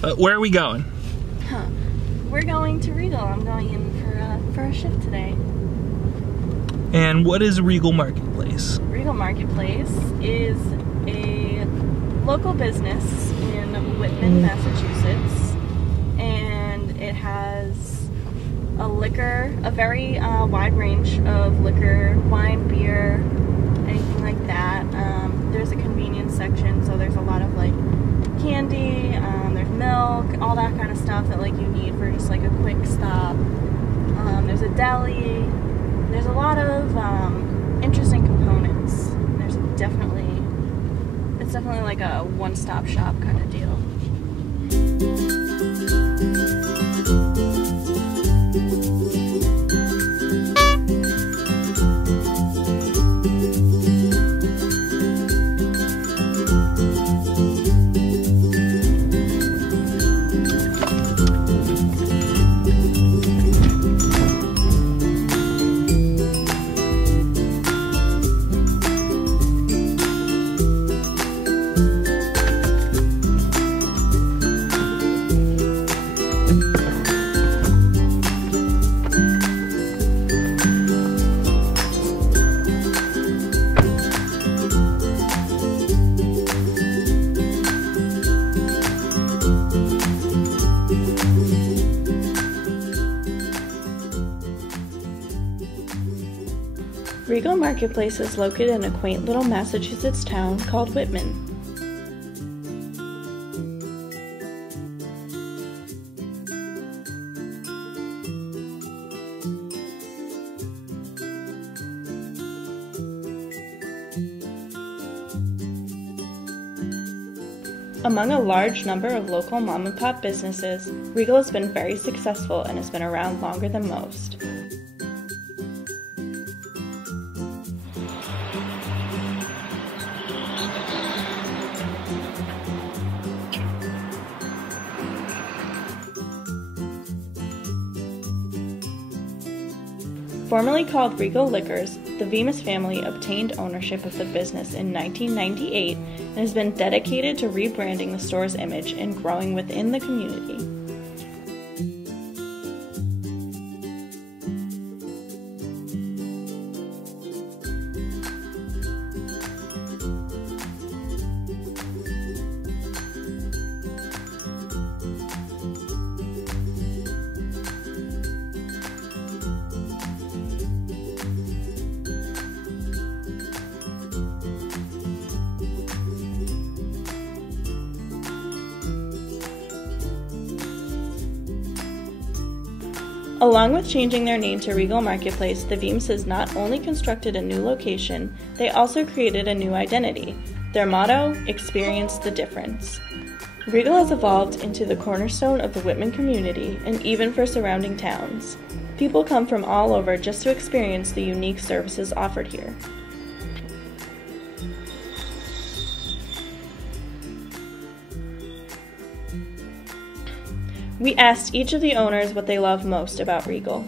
Where are we going? We're going to Regal. I'm going in for a shift today. And what is Regal Marketplace? Regal Marketplace is a local business in Whitman, Massachusetts, and it has a very wide range of liquor, wine, beer, anything like that. There's a convenience section, so there's a lot of like candy, there's milk, all that kind of stuff that like you need for just like a quick stop. There's a deli. There's a lot of interesting components. It's definitely like a one-stop shop kind of deal. Regal Marketplace is located in a quaint little Massachusetts town called Whitman. Among a large number of local mom-and-pop businesses, Regal has been very successful and has been around longer than most. Formerly called Regal Liquors, the Bemis family obtained ownership of the business in 1998 and has been dedicated to rebranding the store's image and growing within the community. Along with changing their name to Regal Marketplace, the Beamses not only constructed a new location, they also created a new identity. Their motto, "Experience the difference." Regal has evolved into the cornerstone of the Whitman community and even for surrounding towns. People come from all over just to experience the unique services offered here. We asked each of the owners what they love most about Regal.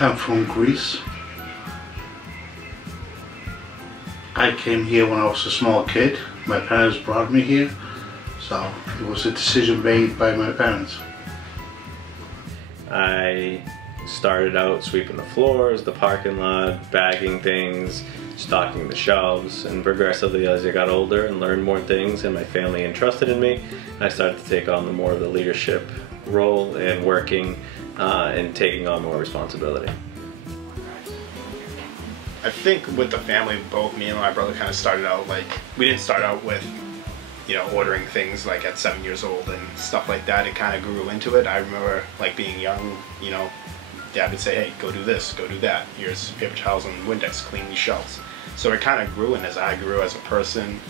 I'm from Greece. I came here when I was a small kid. My parents brought me here, so it was a decision made by my parents. I started out sweeping the floors, the parking lot, bagging things, stocking the shelves, and progressively as I got older and learned more things and my family entrusted in me, I started to take on more of the leadership role and working and taking on more responsibility. I think with the family, both me and my brother kind of started out like, we didn't start out with, you know, ordering things like at 7 years old and stuff like that. It kind of grew into it. I remember like being young, you know, Dad would say, hey, go do this, go do that. Here's paper towels and Windex, clean these shelves. So it kind of grew, and as I grew as a person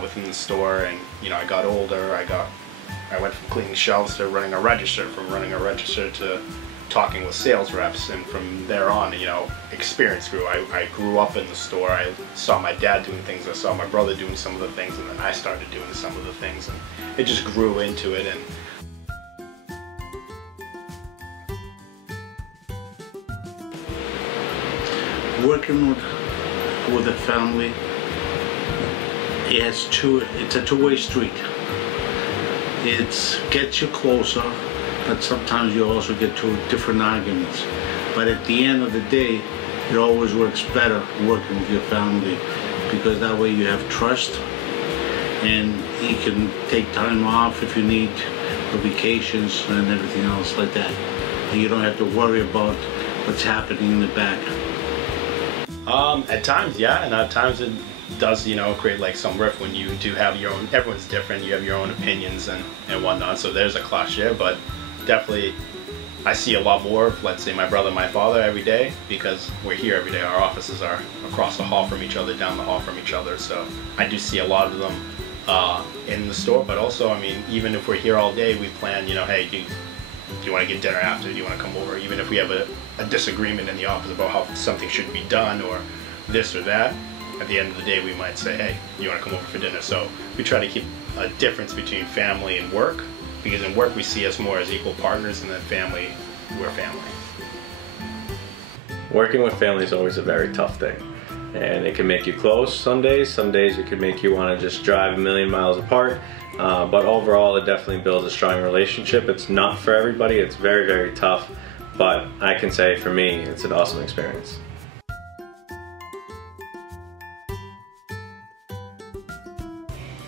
within the store, and you know, I got older, I went from cleaning shelves to running a register, from running a register to talking with sales reps, and from there on, you know, experience grew. I grew up in the store. I saw my dad doing things. I saw my brother doing some of the things, and then I started doing some of the things, and it just grew into it. And working with a family, it's a two-way street. It gets you closer, but sometimes you also get to different arguments. But at the end of the day, it always works better working with your family, because that way you have trust, and you can take time off if you need for vacations and everything else like that. And you don't have to worry about what's happening in the back. At times, yeah, and at times it does, you know, create like some rift when you do have your own, everyone's different, you have your own opinions and whatnot, so there's a clash there. But definitely I see a lot more of, let's say, my brother and my father every day, because we're here every day. Our offices are across the hall from each other, down the hall from each other, so I do see a lot of them in the store. But also, I mean, even if we're here all day, we plan, you know, hey, do you want to get dinner after? Do you want to come over? Even if we have a disagreement in the office about how something should be done or this or that, at the end of the day we might say, hey, you want to come over for dinner? So we try to keep a difference between family and work, because in work we see us more as equal partners, and then family, we're family. Working with family is always a very tough thing, and it can make you close some days it could make you want to just drive a million miles apart, but overall it definitely builds a strong relationship. It's not for everybody, it's very, very tough, but I can say for me it's an awesome experience.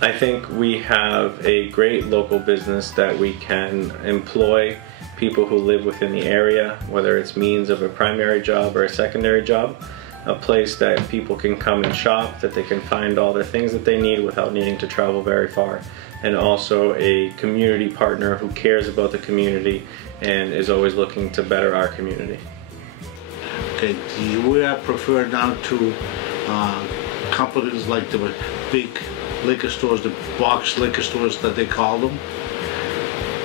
I think we have a great local business that we can employ people who live within the area, whether it's means of a primary job or a secondary job, a place that people can come and shop, that they can find all the things that they need without needing to travel very far, and also a community partner who cares about the community and is always looking to better our community. Okay, we are preferred now to companies like the big liquor stores, the box liquor stores that they call them.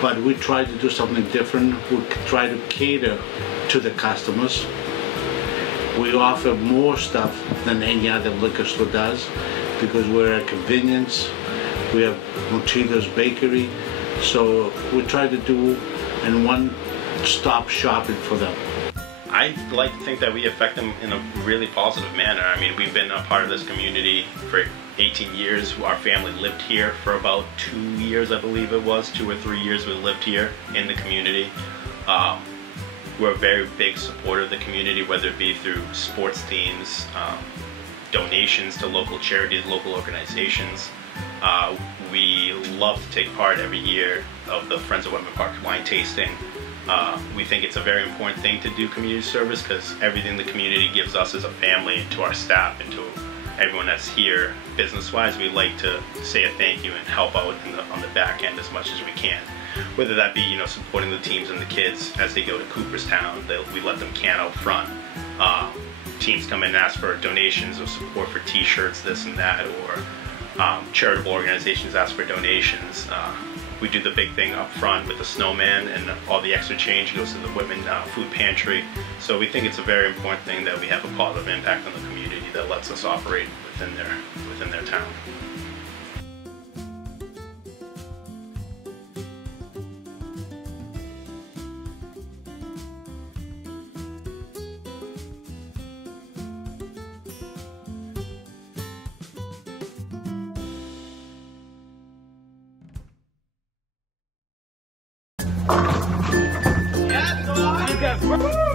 But we try to do something different. We try to cater to the customers. We offer more stuff than any other liquor store does, because we're a convenience. We have Mochito's Bakery, so we try to do in one-stop shopping for them. I like to think that we affect them in a really positive manner. I mean, we've been a part of this community for 18 years. Our family lived here for about 2 years, I believe it was, 2 or 3 years we lived here in the community. We're a very big supporter of the community, whether it be through sports teams, donations to local charities, local organizations. We love to take part every year of the Friends of Whitman Park wine tasting. We think it's a very important thing to do community service, because everything the community gives us as a family, to our staff and to everyone that's here business-wise, we like to say a thank you and help out on the back end as much as we can. Whether that be, you know, supporting the teams and the kids as they go to Cooperstown, we let them can out front. Teams come in and ask for donations or support for t-shirts, this and that, or charitable organizations ask for donations. We do the big thing up front with the snowman, and all the extra change goes to the Whitman food pantry. So we think it's a very important thing that we have a positive impact on the community that lets us operate within their town. You got